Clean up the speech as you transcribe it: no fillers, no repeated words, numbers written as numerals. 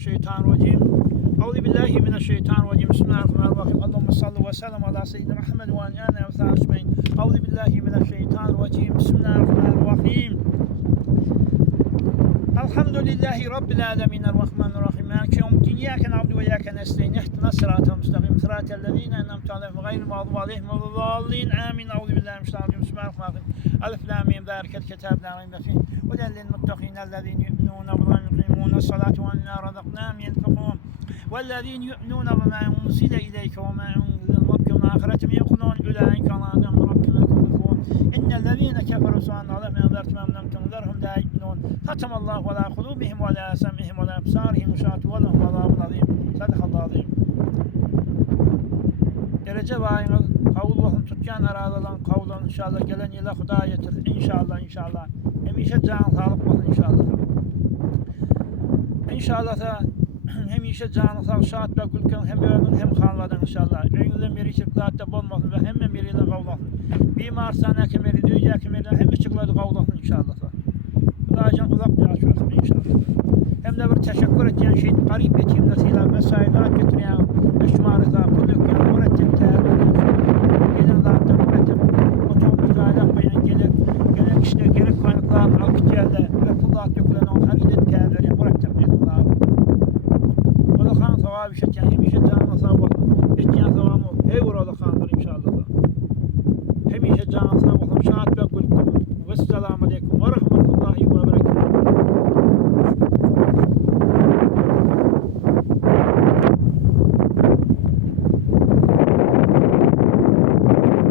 Mineşşeytanirracim. Euzubillahi mineşşeytanirracim. Bismillahirrahmanirrahim. Allahumme salli ve sellem ala seyyidina Muhammed ve ala ve sahbihi ecmaîn. Euzubillahi mineşşeytanirracim. Bismillahirrahmanirrahim. Elhamdülillahi Rabbil alemin. Errahmanirrahim. Maliki yevmiddin. İyyâke na'budu ve iyyâke nestaîn. İhdinas sıratal mustakîm. Sıratellezîne en'amte aleyhim gayril mağdûbi aleyhim ve'd-dâllîn. Âmin. Euzubillahi mineşşeytanirracim. Bismillahirrahmanirrahim. Elif lam mim. Zâlikel kitâb lâ raybe fîh. Huden lil-muttaqîn ellezîne yu'minûne ve yuqîmûne-s-salâte ve mimmâ razaqnâhum yunfiqûn. وَالَّذ۪ينَ يُؤْمِنُونَ بِمَا أُنْزِلَ إِلَيْكَ وَمَا أُنْزِلَ مِنْ قَبْلِكَ وَالْآخِرَةِ هُمْ يُوقِنُونَ أُولَٰئِكَ عَلَىٰ هُدًى مِنْ رَبِّهِمْ وَهُمْ مُفْلِحُونَ إِنَّ الَّذ۪ينَ كَفَرُوا سَوَاءٌ عَلَيْهِمْ أَنذَرْتَهُمْ أَمْ لَمْ تُنذِرْهُمْ لَا يُؤْمِنُونَ ختم الله على قلوبهم وعلى سمعهم وعلى أبصارهم غشاوة ولهم عذاب عظيم. Sadakallahu azim. Derece vayınız kavul olsun tutkan aralılan kavulun inşallah gelen yıla Huda getir inşallah. Hemişe can sağlık olsun inşallah. İnşallah da hemişe canı sağ şahat ve gülken hem ömür hem kanladın inşallah. Önünden beri çıklatta bulmasın ve hemen biriyle kavlasın. Bir marsana kemeri, dünya kemeri hem çıkladı kavlasın inşallah. Hudacan uzak bir açmasın inşallah. Hem de bir teşekkür ettiğin şey garip ettiğim nasiler vesaireler götüren eşmarıza, pulükken, mürettepler, gelin zaten mürettep, otomuz aile koyan gelir işte gerek kaynaklar, alkıtiyelde,